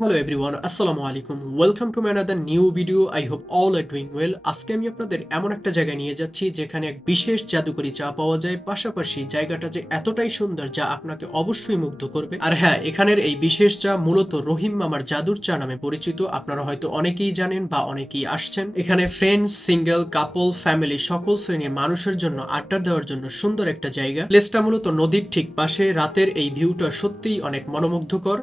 Hello everyone, আসসালামু আলাইকুম। Welcome to my another new video. I hope all are doing well. আজকে আমি আপনাদের এমন একটা জায়গায় নিয়ে যাচ্ছি যেখানে এক বিশেষ জাদুকরি চা পাওয়া যায়। পাশাপাশি জায়গাটা যে এতটাই সুন্দর যা আপনাকে অবশ্যই মুগ্ধ করবে। আর হ্যাঁ, এখানের এই বিশেষ চা মূলত রহিম মামার জাদুর চা নামে পরিচিত। আপনারা হয়তো অনেকেই জানেন বা অনেকেই আসছেন। এখানে ফ্রেন্ডস, সিঙ্গেল, কাপল, ফ্যামিলি সকল শ্রেণীর মানুষের জন্য আড্ডা দেওয়ার জন্য সুন্দর একটা জায়গা। প্লেসটা মূলত নদীর ঠিক পাশে। রাতের এই ভিউটা সত্যিই অনেক মনোমুগ্ধকর।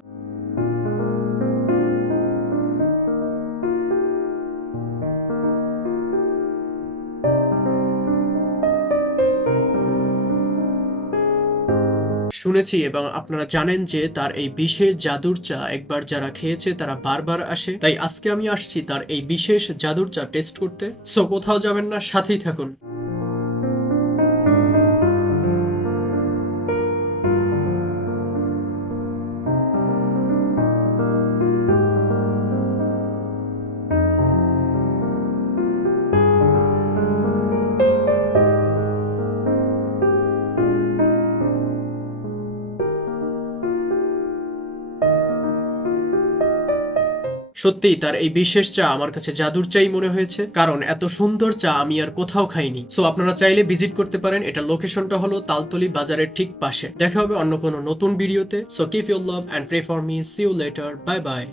শুনেছি এবং আপনারা জানেন যে তার এই বিশেষ জাদুর চা একবার যারা খেয়েছে তারা বারবার আসে। তাই আজকে আমি আসছি তার এই বিশেষ জাদুর চা টেস্ট করতে। সো কোথাও যাবেন না, সাথেই থাকুন। সত্যিই তার এই বিশেষ চা আমার কাছে জাদুর চাই মনে হয়েছে, কারণ এত সুন্দর চা আমি আর কোথাও খাইনি। সো আপনারা চাইলে ভিজিট করতে পারেন। এটা লোকেশনটা হলো তালতলি বাজারের ঠিক পাশে। দেখা হবে অন্য কোনো নতুন ভিডিওতে। So keep your love and pray for me. See you later. Bye by.